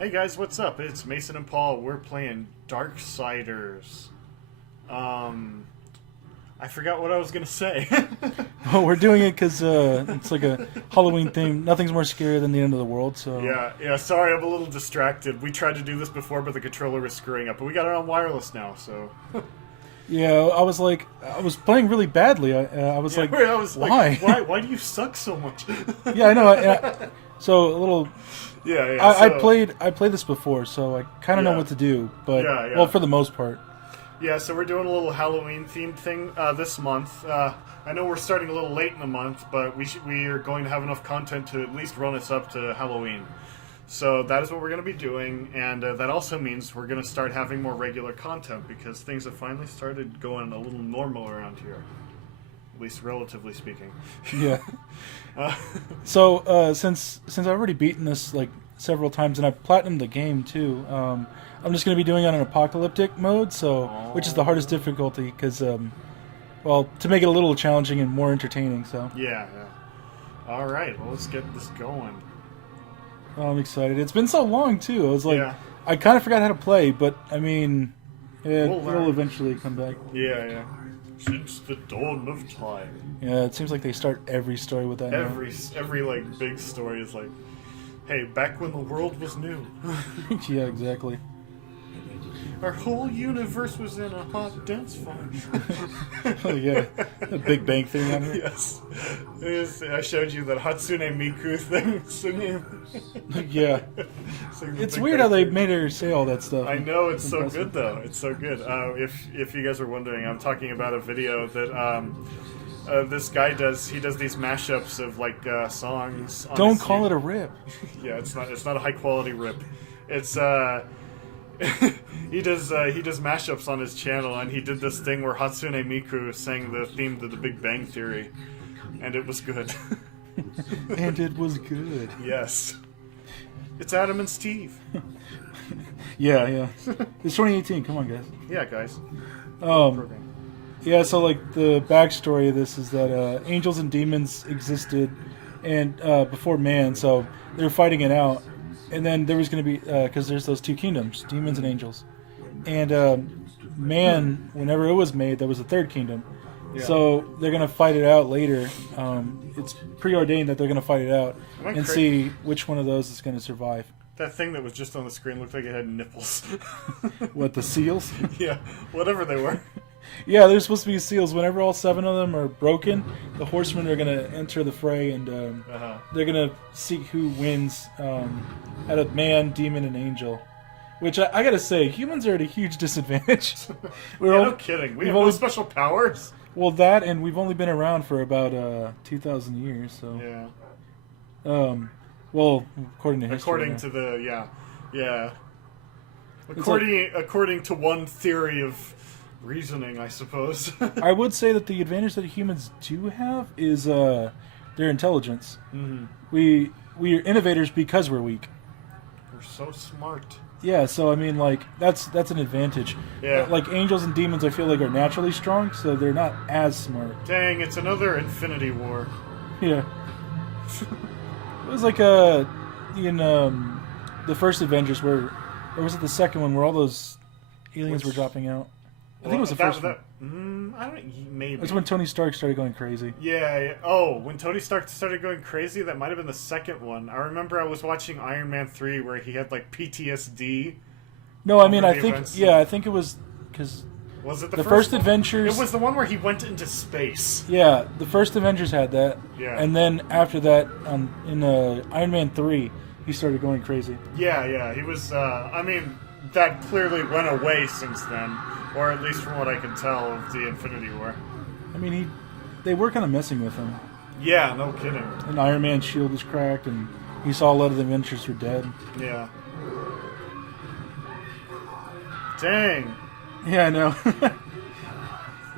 Hey guys, what's up? It's Mason and Paul. We're playing Darksiders. I forgot what I was gonna say. Well, we're doing it because it's like a Halloween theme. Nothing's more scary than the end of the world. So yeah. Sorry, I'm a little distracted. We tried to do this before, but the controller was screwing up. But we got it on wireless now, so. yeah, I was playing really badly. I was Yeah, like, I was why? Like, why do you suck so much? Yeah, I know. So a little. Yeah. I played this before, so I kind of know Yeah. what to do. But Yeah. well, for the most part. Yeah, so we're doing a little Halloween themed thing this month. I know we're starting a little late in the month, but we are going to have enough content to at least run us up to Halloween. So that is what we're going to be doing, and that also means we're going to start having more regular content because things have finally started going a little normal around here, at least relatively speaking. Yeah. So since I've already beaten this like several times and I've platinumed the game too, I'm just going to be doing it on an apocalyptic mode, which is the hardest difficulty because, well, to make it a little challenging and more entertaining. So Yeah. All right, well, let's get this going. I'm excited. It's been so long too. I was like, Yeah. I kind of forgot how to play, but I mean, We'll learn. it'll eventually come back. Yeah. Since the dawn of time. Yeah, it seems like they start every story with that. Every like big story is like, hey, back when the world was new. Yeah, exactly. Our whole universe was in a hot dance fire. Oh yeah, a Big Bang Theory on here. Yes. I showed you that Hatsune Miku thing singing. Yeah. Singing the It's Big weird Bang how they Theory. made her say all that stuff. I know, it's so impressive. good though. It's so good. If you guys were wondering, I'm talking about a video that this guy does. He does these mashups of like songs. On Don't his call it a rip. Yeah, it's not a high quality rip. It's he does mashups on his channel, and he did this thing where Hatsune Miku sang the theme to The Big Bang Theory, and it was good. And it was good. Yes, it's Adam and Steve. Yeah. It's 2018. Come on, guys. Yeah, guys. Yeah, so like the backstory of this is that angels and demons existed, and before man, so they were fighting it out, and then there was going to be because there's those two kingdoms, demons and angels, and man, whenever it was made, there was a third kingdom. Yeah. So they're going to fight it out later. It's preordained that they're going to fight it out Am I and see which one of those is going to survive. That thing that was just on the screen looked like it had nipples. What, the seals? Yeah, whatever they were. Yeah, there's supposed to be seals. Whenever all 7 of them are broken, the horsemen are going to enter the fray, and they're going to see who wins out of man, demon, and angel. Which I got to say, humans are at a huge disadvantage. No kidding. We have no special powers. Well, that, and we've only been around for about 2,000 years. So Yeah. Well, according to history. According to the yeah. According to one theory of reasoning, I suppose. I would say that the advantage that humans do have is their intelligence. Mm-hmm. We are innovators because we're weak. We're so smart. Yeah, so I mean, like that's an advantage. Yeah. Like angels and demons, I feel like are naturally strong, so they're not as smart. Dang, it's another Infinity War. Yeah. It was like in the first Avengers, or was it the second one where all those aliens were dropping out? I think it was the first one. I don't. Maybe. That's when Tony Stark started going crazy. Yeah. Oh, when Tony Stark started going crazy, that might have been the second one. I remember I was watching Iron Man 3 where he had like PTSD. No, I mean, I the think events. I think it was because Was it the first one? Adventures. It was the one where he went into space. Yeah, the first Avengers had that. Yeah. And then after that, in Iron Man 3, he started going crazy. Yeah. He was. I mean, that clearly went away since then, or at least from what I can tell of the Infinity War. I mean, they were kind of messing with him. Yeah, no kidding. And Iron Man's shield was cracked, and he saw a lot of the Avengers were dead. Yeah. Dang. Yeah, I know.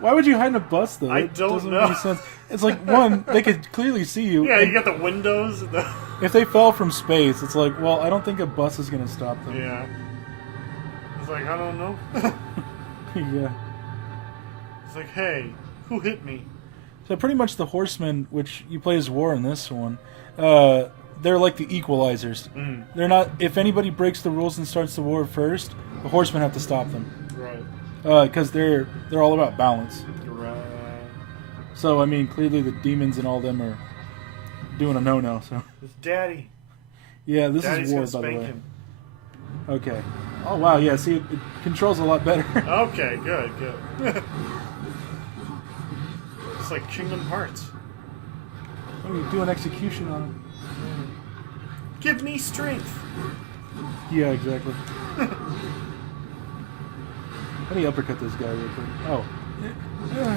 Why would you hide in a bus, though? I don't doesn't know. Make any sense. It's like, one, they could clearly see you. Yeah, and you got the windows. if they fell from space, it's like, well, I don't think a bus is going to stop them. Yeah. It's like, I don't know. Yeah. It's like, hey, who hit me? So pretty much the Horsemen, which you play as War in this one, they're like the equalizers. Mm. They're not. If anybody breaks the rules and starts the war first, the horsemen have to stop them. Right. Because they're all about balance. Right. So I mean, clearly the demons and all them are doing a no-no. So It's Daddy. yeah, this Daddy's is war, gonna by the spank way. him. Okay. Oh wow, yeah. See, it controls a lot better. Okay, good. It's like Kingdom Hearts. Oh, you do an execution on him. Give me strength. Yeah, exactly. Let me uppercut this guy real quick. Oh. Yeah.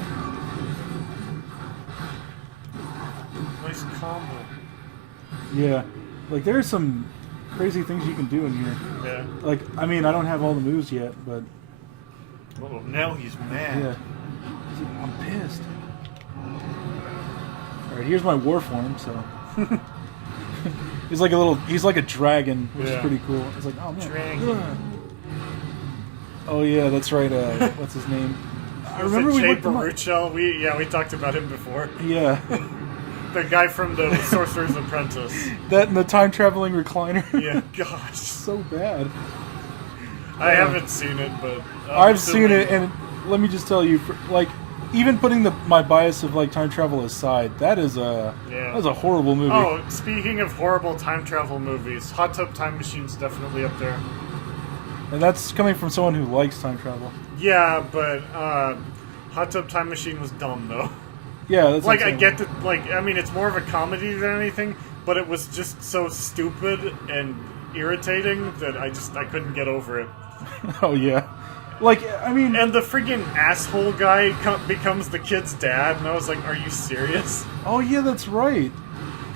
Nice combo. Yeah. Like, there's some crazy things you can do in here. Yeah. Like, I mean, I don't have all the moves yet, but... Oh, now he's mad. Yeah. I'm pissed. Alright, here's my war form, so... he's like a dragon, which is pretty cool. It's like, oh man. Dragon. Oh yeah, that's right, what's his name? I remember we Jay looked him up. Baruchel. We talked about him before. Yeah. The guy from the Sorcerer's Apprentice. That and the time-traveling recliner. Yeah, gosh. So bad. I haven't seen it, but... I've seen it, and let me just tell you, like, even putting my bias of, like, time travel aside, that is a horrible movie. Oh, speaking of horrible time travel movies, Hot Tub Time Machine's definitely up there. And that's coming from someone who likes time travel. Yeah, but Hot Tub Time Machine was dumb, though. Yeah, that's like, I get that, like, I mean, it's more of a comedy than anything, but it was just so stupid and irritating that I couldn't get over it. Oh, yeah. Like, I mean... And the friggin' asshole guy becomes the kid's dad, and I was like, are you serious? Oh, yeah, that's right.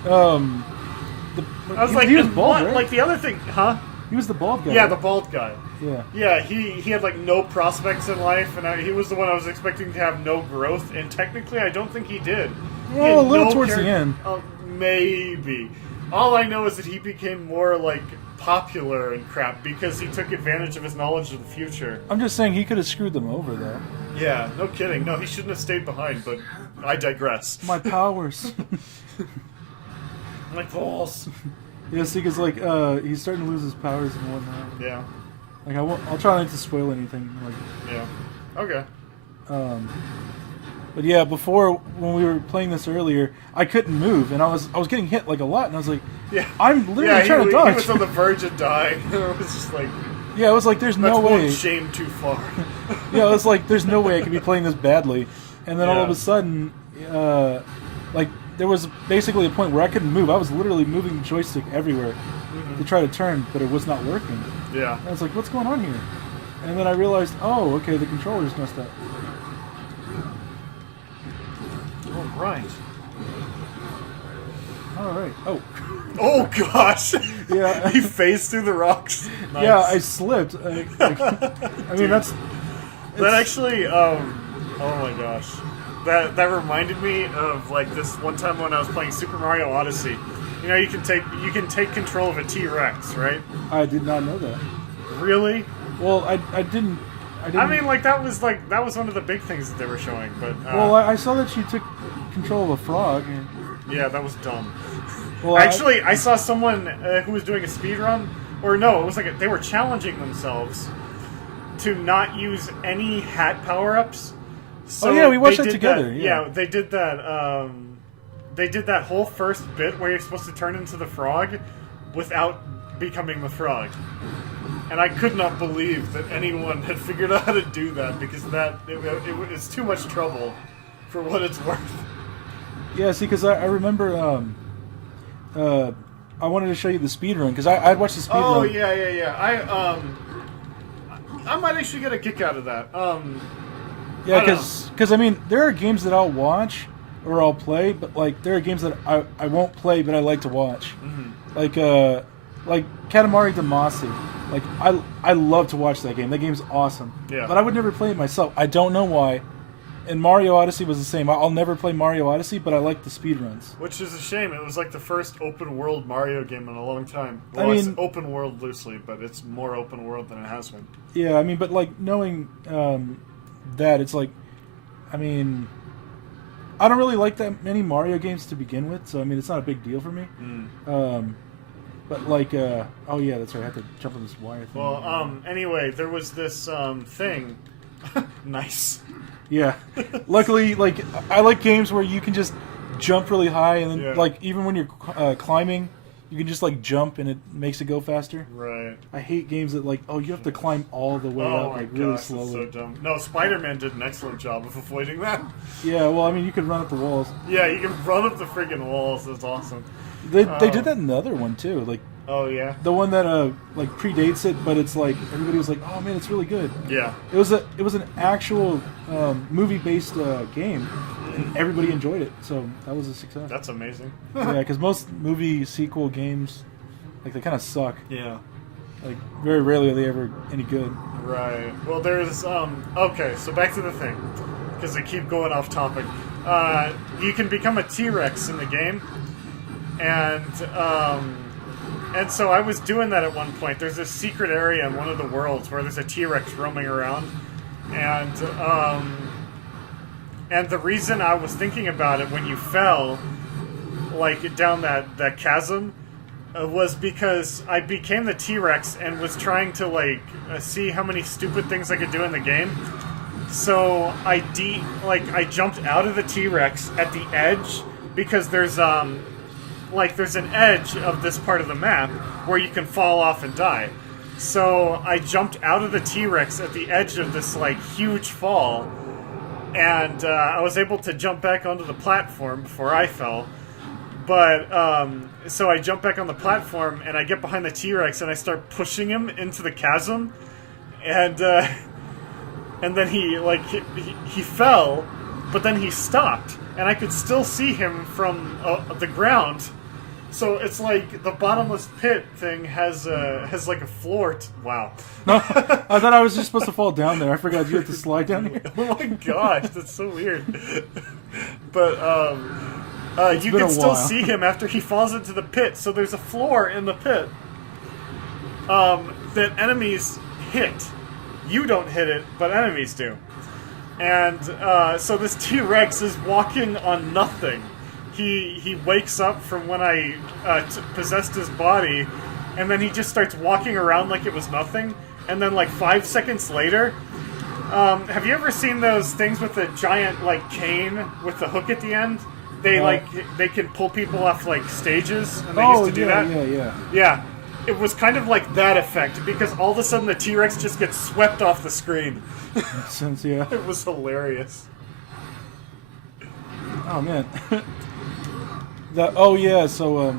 I was like, he was bald, what? right? Like, the other thing, huh? He was the bald guy. Yeah, right? the bald guy. Yeah. Yeah, he had, like, no prospects in life, and he was the one I was expecting to have no growth, and technically I don't think he did. Well, a little towards the end. Maybe. All I know is that he became more, like, popular and crap because he took advantage of his knowledge of the future. I'm just saying he could have screwed them over, though. Yeah, no kidding. No, he shouldn't have stayed behind, but I digress. My powers. My balls. Yeah, see, because, like, he's starting to lose his powers and whatnot. Yeah. Like, I'll try not to spoil anything. Like, Yeah. Okay. But yeah, before, when we were playing this earlier, I couldn't move, and I was getting hit, like, a lot, and I was like, yeah, I'm literally trying to dodge. He was on the verge of dying. It was just like... Yeah, it was like, there's no way. That's one shame too far. Yeah, it was like, there's no way I could be playing this badly. And then all of a sudden, like, there was basically a point where I couldn't move. I was literally moving the joystick everywhere to try to turn, but it was not working. Yeah. And I was like, what's going on here? And then I realized, oh, okay, the controller's messed up. Oh, right. All right. Oh. Oh, gosh. Yeah. He phased through the rocks. Nice. Yeah, I slipped. I mean, that actually, oh my gosh. That reminded me of, like, this one time when I was playing Super Mario Odyssey. You know, you can take control of a T-Rex, right? I did not know that. Really? Well, I didn't. I mean, like, that was one of the big things that they were showing, but... well, I saw that you took control of a frog. And... Yeah, that was dumb. Well, actually, I saw someone who was doing a speed run, or no, it was like they were challenging themselves to not use any hat power-ups. So oh yeah, we watched that did together. Yeah, they did that. They did that whole first bit where you're supposed to turn into the frog without becoming the frog. And I could not believe that anyone had figured out how to do that because it's too much trouble for what it's worth. Yeah, see, because I remember I wanted to show you the speed run because I'd watched the speed run. Oh yeah. I might actually get a kick out of that. Yeah, because I mean, there are games that I'll watch or I'll play, but like there are games that I won't play, but I like to watch. Mm-hmm. Like Katamari Damacy. Like I love to watch that game. That game's awesome. Yeah. But I would never play it myself. I don't know why. And Mario Odyssey was the same. I'll never play Mario Odyssey, but I like the speedruns. Which is a shame. It was like the first open-world Mario game in a long time. Well, I mean, it's open world loosely, but it's more open world than it has been. Yeah, I mean, but like knowing that, it's like, I mean, I don't really like that many Mario games to begin with, so I mean it's not a big deal for me. But like, oh yeah, that's right. I have to jump on this wire thing. Well, anyway, there was this thing. Nice. Yeah. Luckily, like I like games where you can just jump really high, and then like even when you're climbing, you can just like jump and it makes it go faster. Right. I hate games that like, oh, you have to climb all the way up like really slowly. That's so dumb. No, Spider-Man did an excellent job of avoiding that. Yeah, well, I mean, you could run up the walls. Yeah, you can run up the friggin' walls. That's awesome. They did that in the other one too, like. Oh yeah. The one that like predates it, but it's like everybody was like, "Oh man, it's really good." Yeah. It was an actual movie-based game, and everybody enjoyed it, so that was a success. That's amazing. Yeah, because most movie sequel games, like they kind of suck. Yeah. Like very rarely are they ever any good. Right. Well, there's okay. So back to the thing, because I keep going off topic. You can become a T-Rex in the game, and so I was doing that at one point. There's this secret area in one of the worlds where there's a T-Rex roaming around, and the reason I was thinking about it when you fell, like down that chasm, was because I became the T-Rex and was trying to like see how many stupid things I could do in the game. So I jumped out of the T-Rex at the edge because there's an edge of this part of the map where you can fall off and die. So I jumped out of the T-Rex at the edge of this like huge fall, and I was able to jump back onto the platform before I fell. But so I jump back on the platform and I get behind the T-Rex and I start pushing him into the chasm, and then he fell, but then he stopped, and I could still see him from the ground. So it's like the bottomless pit thing has like a floor. Wow. No, I thought I was just supposed to fall down there. I forgot you had to slide down here. Oh my gosh, that's so weird. But you can still see him after he falls into the pit. So there's a floor in the pit that enemies hit. You don't hit it, but enemies do. And so this T-Rex is walking on nothing. He wakes up from when I possessed his body, and then he just starts walking around like it was nothing. And then like 5 seconds later, have you ever seen those things with a giant like cane with the hook at the end? They can pull people off like stages, and they used to do that. Yeah. It was kind of like that effect, because all of a sudden the T-Rex just gets swept off the screen. Makes sense, yeah. It was hilarious. Oh man. So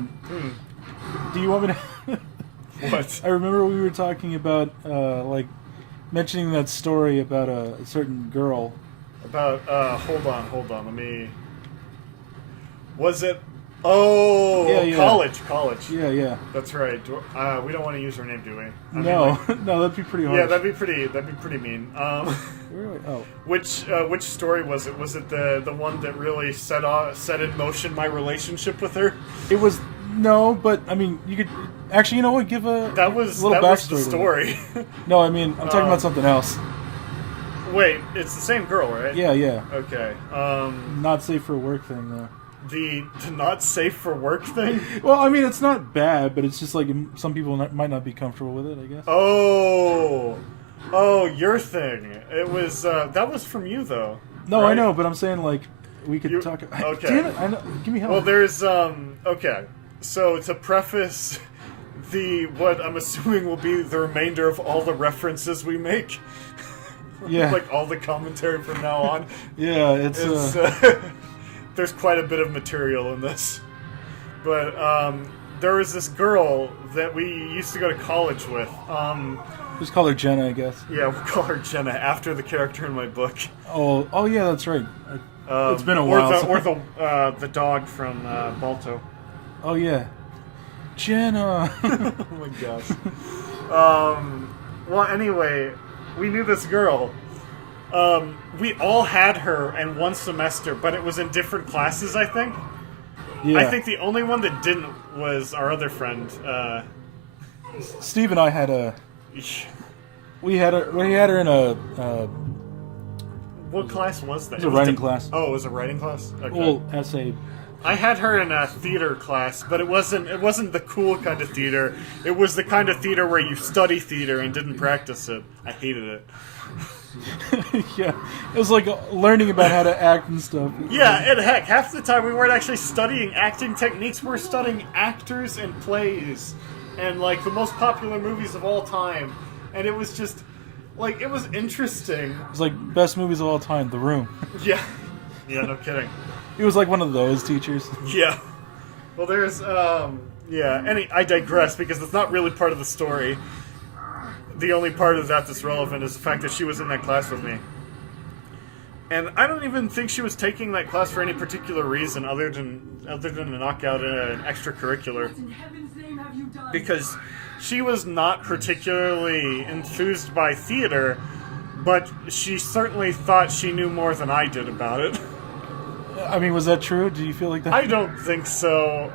do you want me to? What? I remember we were talking about like mentioning that story about a certain girl. About hold on, let me. Was it? Oh, yeah. College. Yeah. That's right. We don't want to use her name, do we? No, that'd be pretty hard. Yeah, that'd be pretty mean. Really? Oh. Which story was it? Was it the one that really set in motion my relationship with her? It was but I mean, you could actually, you know what? Give a little backstory. Was the story. No, I mean, I'm talking about something else. Wait, it's the same girl, right? Yeah. Okay. Not safe for work thing though. The not safe for work thing? Well, I mean, it's not bad, but it's just like some people might not be comfortable with it, I guess. Oh, your thing. It was that was from you though. No, right? I know, but I'm saying like we could talk. Okay. Damn it! I know. Give me help. Well, there's okay. So to preface what I'm assuming will be the remainder of all the references we make. Yeah. Like all the commentary from now on. Yeah, it's there's quite a bit of material in this. But there was this girl that we used to go to college with. Just call her Jenna, I guess. Yeah, we'll call her Jenna after the character in my book. Oh yeah, that's right. It's been a while. Or the dog from Balto. Oh yeah, Jenna. Oh my gosh. Well, anyway, we knew this girl. We all had her in one semester, but it was in different classes, I think. Yeah. I think the only one that didn't was our other friend. Steve and I had we had her in a What class was that? It was a writing class. Oh, it was a writing class? Okay. Well, essay. I had her in a theater class, but it wasn't the cool kind of theater. It was the kind of theater where you study theater and didn't practice it. I hated it. Yeah, it was like learning about how to act and stuff. Yeah, and heck, half the time we weren't actually studying acting techniques. We were studying actors and plays and, like, the most popular movies of all time. And it was just, like, it was interesting. It was like best movies of all time, The Room. Yeah. Yeah, no kidding. He was like one of those teachers. Yeah. Well, there's, I digress because it's not really part of the story. The only part of that that's relevant is the fact that she was in that class with me. And I don't even think she was taking that class for any particular reason other than to knock out an extracurricular. Because she was not particularly enthused by theater, but she certainly thought she knew more than I did about it. I mean, was that true? Do you feel like that? I don't think so.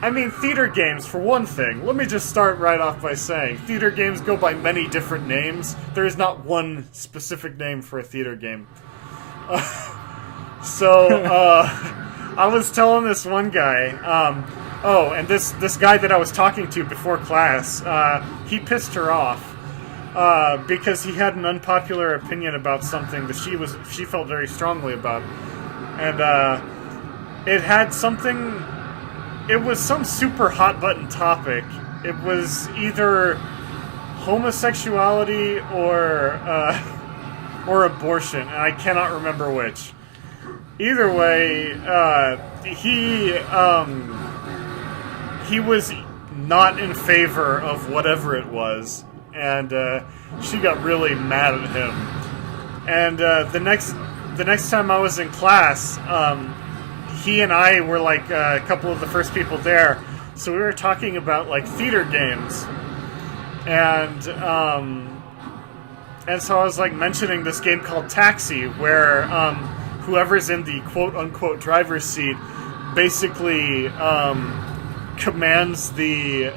I mean, theater games, for one thing. Let me just start right off by saying, theater games go by many different names. There is not one specific name for a theater game. I was telling this one guy, and this guy that I was talking to before class, he pissed her off because he had an unpopular opinion about something that she felt very strongly about. And it had something. It was some super hot button topic. It was either homosexuality or abortion, and I cannot remember which. Either way, he was not in favor of whatever it was, and she got really mad at him. And the next time I was in class, he and I were like a couple of the first people there, so we were talking about like theater games, and so I was like mentioning this game called Taxi, where whoever's in the quote unquote driver's seat basically commands the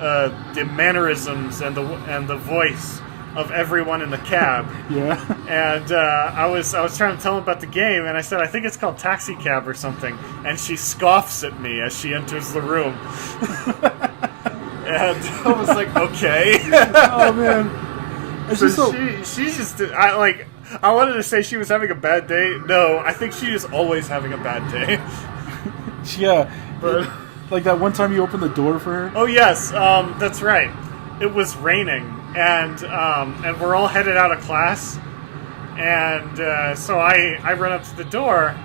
mannerisms and the voice of everyone in the cab. Yeah. And I was trying to tell him about the game, and I said, I think it's called Taxi Cab or something. And she scoffs at me as she enters the room. And I was like, okay. Oh man. It's So she just I wanted to say she was having a bad day. No, I think she is always having a bad day. Yeah. But Like that one time you opened the door for her? oh yes, that's right. It was raining, and we're all headed out of class, and so I run up to the door.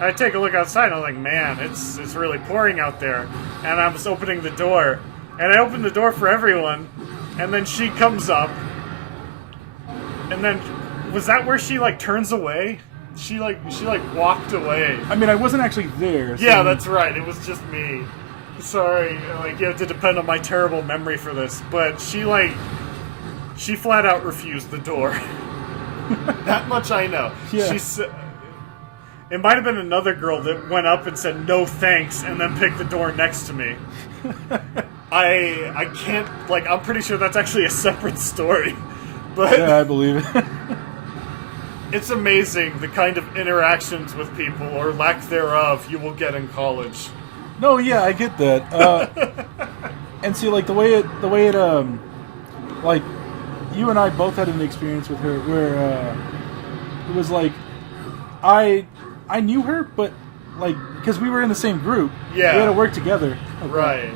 I take a look outside, and I'm like, man, it's really pouring out there. And I was opening the door, and I opened the door for everyone, and then she comes up, and then was that where she like turns away? She walked away. I mean, I wasn't actually there. So Yeah, that's right. It was just me. Sorry, like you have to depend on my terrible memory for this, but she flat out refused the door. That much I know. Yeah. It might have been another girl that went up and said no thanks and then picked the door next to me. I can't, like, I'm pretty sure that's actually a separate story. But Yeah, I believe it. it's amazing the kind of interactions with people, or lack thereof, you will get in college. No, yeah, I get that. And see, like the way it, like you and I both had an experience with her where it was like I knew her, but like because we were in the same group, Yeah. we had to work together. Right.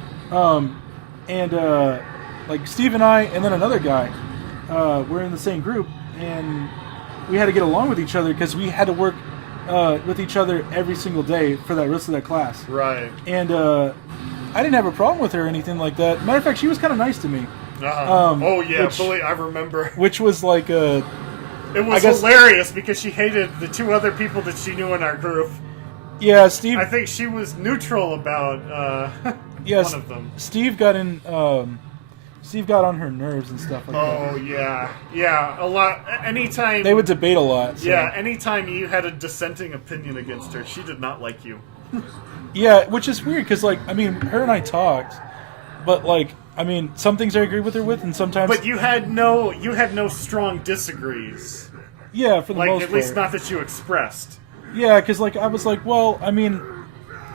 And like Steve and I, and then another guy, were in the same group, and we had to get along with each other because we had to work with each other every single day for that rest of that class. Right. And I didn't have a problem with her or anything like that. Matter of fact, she was kind of nice to me. Oh yeah, I remember. Which was like It was hilarious because she hated the two other people that she knew in our group. Yeah, Steve. I think she was neutral about yes, one of them. Steve got in. Steve got on her nerves and stuff like that. Oh yeah, a lot. Anytime They would debate a lot. So. Yeah, anytime you had a dissenting opinion against her, she did not like you. Yeah, which is weird because, like, I mean, her and I talked, but like, I mean, some things I agreed with her with, and sometimes. But you had no strong disagrees. Yeah, for the Like, most at part. least not that you expressed. Yeah, because like I was like, well, I mean,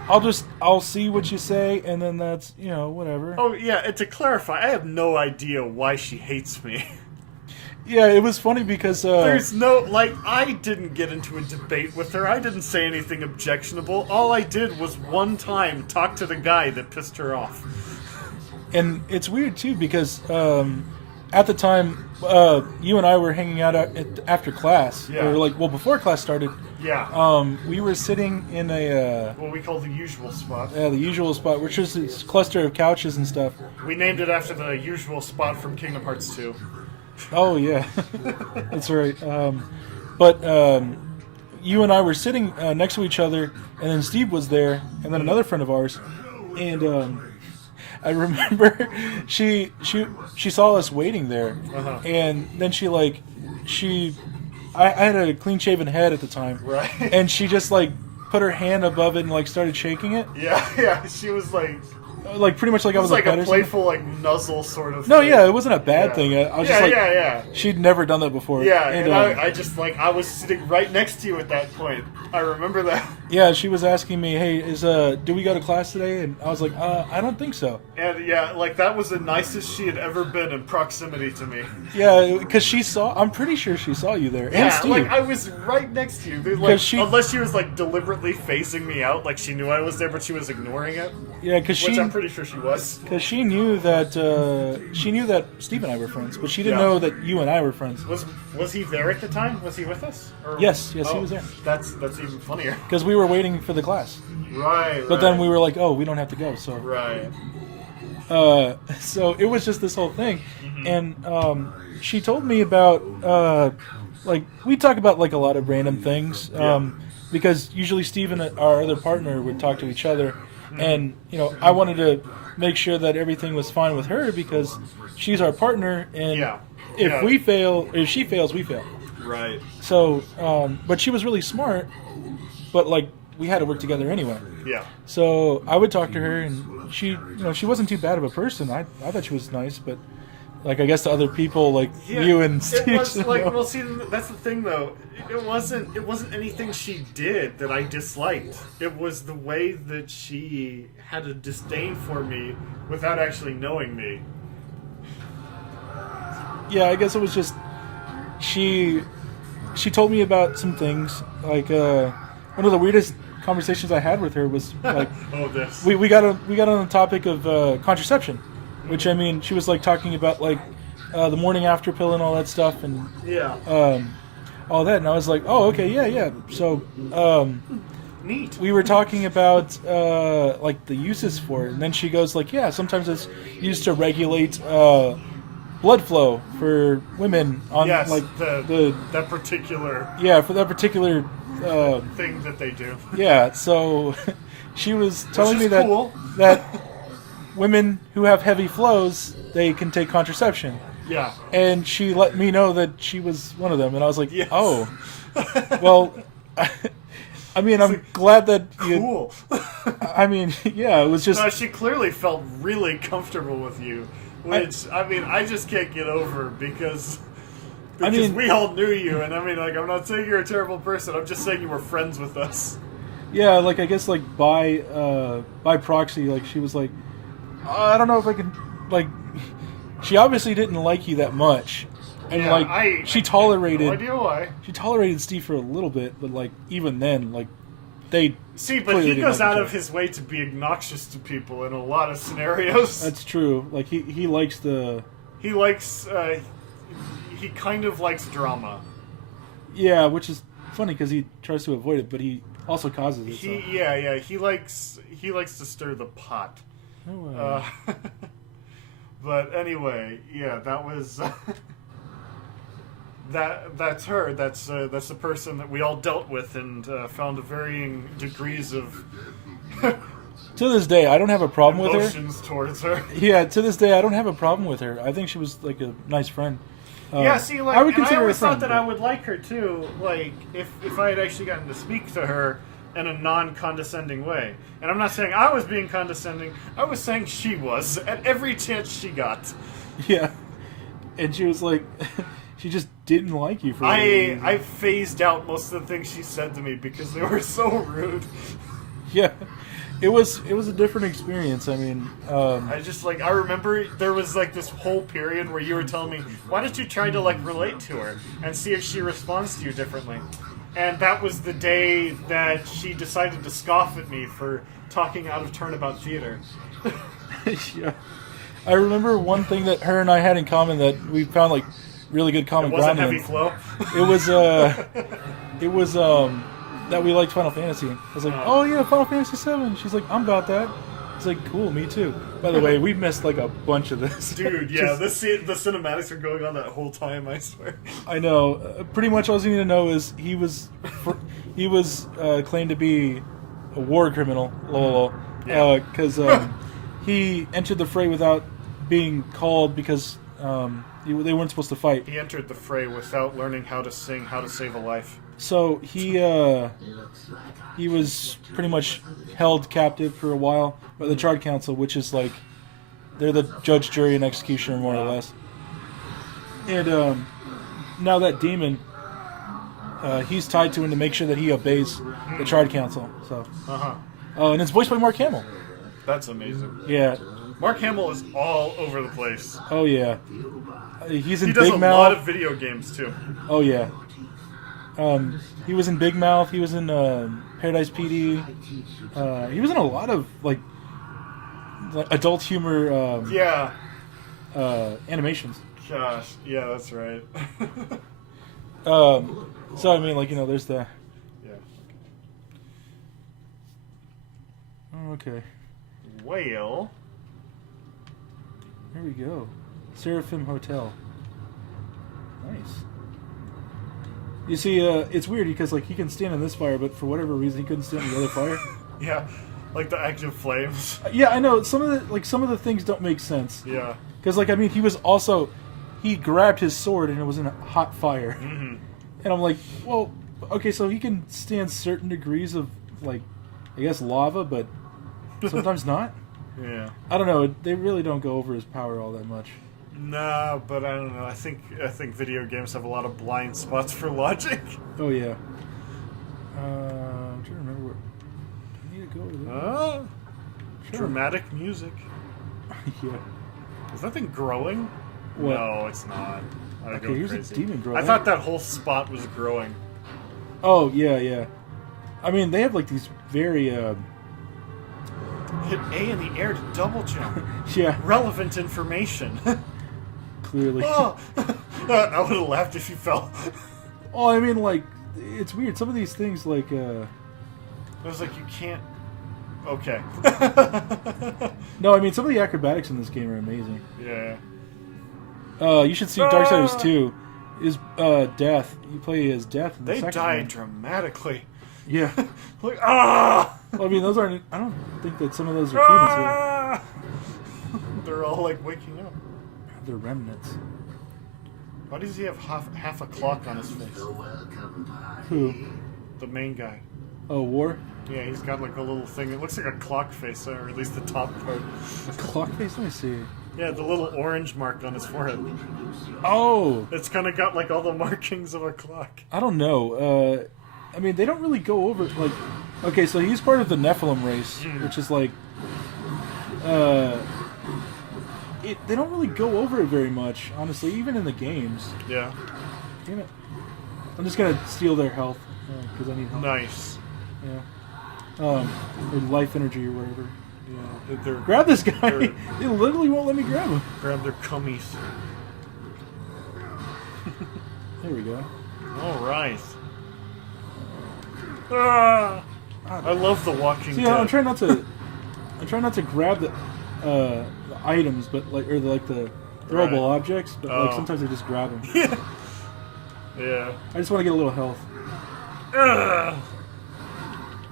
I'll see what you say, and then that's whatever. Oh, yeah, and to clarify, I have no idea why she hates me. Yeah, it was funny because There's no, like, I didn't get into a debate with her. I didn't say anything objectionable. All I did was one time talk to the guy that pissed her off. and it's weird too because at the time you and I were hanging out after class, Yeah. or like before class started. Yeah. We were sitting in a What we call the usual spot. the usual spot, which is this cluster of couches and stuff. We named it after the usual spot from Kingdom Hearts 2. Oh yeah, that's right. But you and I were sitting next to each other, and then Steve was there, and then another friend of ours, and I remember she saw us waiting there, and then I had a clean shaven head at the time, Right. and she just like put her hand above it and like started shaking it, Yeah, she was like... like pretty much like It I was was like pet a or something. playful, like, nuzzle sort of No, thing. yeah, it wasn't a bad Yeah. thing. I was Yeah, just like, yeah. she'd never done that before. Yeah, and, and I was sitting right next to you at that point. I remember that. yeah, she was asking me, "Hey, do we go to class today?" And I was like, "I don't think so." And yeah, like, that was the nicest she had ever been in proximity to me. Yeah, because I'm pretty sure she saw you there, and Yeah, Steve. like, I was right next to you. Dude, like, 'Cause she- unless she was, like, deliberately facing me out, like she knew I was there, but she was ignoring it. Yeah, because Which I'm pretty sure she was. she knew that Steve and I were friends, but she didn't Yeah. know that you and I were friends. Was he there at the time? Was he with us? Or... Yes, he Oh, was there. That's even funnier. Because we were waiting for the class, Right. but then we were like, "Oh, we don't have to go." So, Right. so it was just this whole thing, Mm-hmm. and she told me about like we talk about like a lot of random things, because usually Steve and our other partner would talk to each other, Mm-hmm. and I wanted to make sure that everything was fine with her because she's our partner, and Yeah. if Yeah. if she fails, we fail. Right. So, but she was really smart, but like we had to work together anyway. Yeah. So I would talk to her, and she, she wasn't too bad of a person. I thought she was nice, but like I guess to other people, like Yeah, you and it Steve. was like, well, see, that's the thing though. It wasn't anything she did that I disliked. It was the way that she had a disdain for me without actually knowing me. Yeah, I guess it was just she told me about some things. Like one of the weirdest conversations I had with her was like Oh, this. we got on the topic of contraception, which I mean she was like talking about like the morning after pill and all that stuff, and Yeah. all that, and I was like, oh, okay, yeah. So Neat. we were talking about like the uses for it, and then she goes like, yeah, sometimes it's used to regulate blood flow for women on Yes, like that particular for that particular thing that they do. yeah. So she was telling Which me is that cool. that women who have heavy flows, they can take contraception. Yeah. And she let me know that she was one of them, and I was like, Yes. "Oh, well." I mean, I'm glad that you. Cool. I mean, yeah, it was just. No, she clearly felt really comfortable with you, which I just can't get over because we all knew you, and I mean, like, I'm not saying you're a terrible person. I'm just saying you were friends with us. Yeah, like I guess like by proxy, like she was like, I don't know if I can like. She obviously didn't like you that much, and Yeah, like she tolerated. No idea why. She tolerated Steve for a little bit, but like even then, like they. See, but clearly he didn't goes like out each of other. his way to be obnoxious to people in a lot of scenarios. That's true. Like he likes the. He likes. He kind of likes drama. Yeah, which is funny because he tries to avoid it, but he also causes it. So. He likes to stir the pot. Oh, But anyway, yeah, that was that's her. That's the person that we all dealt with and found varying degrees of to this day, I don't have a problem with her. emotions towards her. Yeah, to this day, I don't have a problem with her. I think she was like a nice friend. Yeah, see, like, I would and consider I her a always friend. thought that I would like her too. Like, if I had actually gotten to speak to her in a non-condescending way. And I'm not saying I was being condescending. I was saying she was at every chance she got. Yeah, and she was like, She just didn't like you for whatever reason. I phased out most of the things she said to me because they were so rude. Yeah, it was a different experience. I mean, I remember there was like this whole period where you were telling me, why don't you try to like relate to her and see if she responds to you differently? And that was the day that she decided to scoff at me for talking out of turn about theater. yeah, I remember one thing that her and I had in common that we found like really good common It wasn't ground heavy in. flow. It was that we liked Final Fantasy. I was like, oh yeah, Final Fantasy 7. She's like, I'm about that. It's like, cool, me too. By the way, we missed like a bunch of this. Dude, yeah, the cinematics are going on that whole time, I swear. I know. Pretty much all you need to know is he was claimed to be a war criminal, lol, because he entered the fray without being called because they weren't supposed to fight. He entered the fray without learning how to sing How to Save a Life. So he was pretty much held captive for a while by the Charred Council, which is like they're the judge, jury, and executioner more or less. And now that demon, he's tied to him to make sure that he obeys the Charred Council. So, and it's voiced by Mark Hamill. That's amazing. Yeah. Mark Hamill is all over the place. Oh yeah. He's in He does Big a Mouth. lot of video games too. Oh yeah. He was in Big Mouth. He was in Paradise PD. He was in a lot of like adult humor. Animations. Gosh, yeah, that's right. So I mean, like there's the. Yeah. Okay. Whale. Here we go. Seraphim Hotel. Nice. You see, it's weird because like he can stand in this fire, but for whatever reason he couldn't stand in the other fire. Yeah, like the active flames. Yeah, I know. Some of the things don't make sense. Yeah. Because like I mean, he grabbed his sword and it was in a hot fire. Mm-hmm. And I'm like, well, okay, so he can stand certain degrees of like, I guess lava, but sometimes not. Yeah. I don't know. They really don't go over his power all that much. Nah, but I don't know. I think video games have a lot of blind spots for logic. Oh yeah. I'm trying to remember where. I need to go over there. Sure. Dramatic music. Yeah. Is that thing growing? What? No, it's not. Okay, here's a demon growing. I thought that whole spot was growing. Oh yeah, yeah. I mean, they have like these very. Hit A in the air to double jump. Yeah. Relevant information. Clearly. Oh. I would have laughed if you fell. Oh, I mean, like, it's weird. Some of these things, like, I was like, you can't. Okay. No, I mean, some of the acrobatics in this game are amazing. Yeah. You should see Darksiders 2. Is Death. You play as Death in the They second died one. Dramatically. Yeah. Like, ah! Well, I mean, those aren't. I don't think that some of those are humans. Ah! They're all like waking up. They're remnants. Why does he have half a clock on his face? Who? The main guy. Oh, War? Yeah, he's got like a little thing. It looks like a clock face, or at least the top part. A clock face? Let me see. Yeah, the little orange mark on his forehead. Oh! It's kind of got like all the markings of a clock. I don't know. I mean, they don't really go over like. Okay, so he's part of the Nephilim race, which is like. They don't really go over it very much, honestly, even in the games. Yeah. Damn it! I'm just gonna steal their health because I need help. Nice. Yeah. Or life energy or whatever. Yeah. Grab this guy! They literally won't let me grab him. Grab their cummies. There we go. All right. Ah! I love The Walking See, Dead. I'm trying not to grab the items, but like the throwable objects, but like sometimes I just grab them. Yeah. I just want to get a little health. Ugh.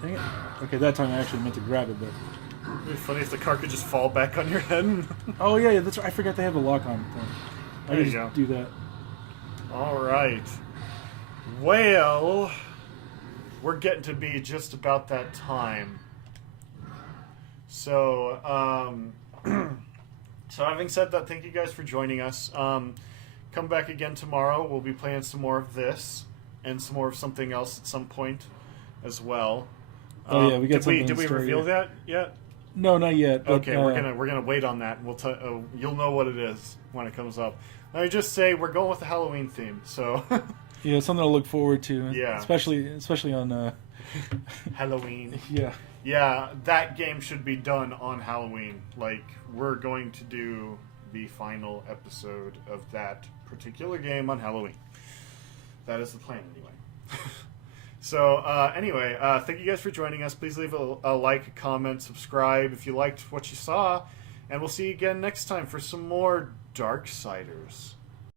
Dang it. Okay, that time I actually meant to grab it, but. It'd be funny if the car could just fall back on your head. Oh yeah, that's right. I forgot they have the lock on thing. I There can you just go. do that. All right. Well, we're getting to be just about that time. So, so having said that, thank you guys for joining us. come back again tomorrow. We'll be playing some more of this and some more of something else at some point as well. Oh yeah, we got did something. Did we reveal that yet? No, not yet. But, Okay, we're gonna wait on that, and you'll know what it is when it comes up. Let me just say we're going with the Halloween theme, so yeah, something to look forward to. Yeah. especially on Halloween. yeah. Yeah, that game should be done on Halloween. Like, we're going to do the final episode of that particular game on Halloween. That is the plan, anyway. So, anyway, thank you guys for joining us. Please leave a like, a comment, subscribe if you liked what you saw. And we'll see you again next time for some more Darksiders.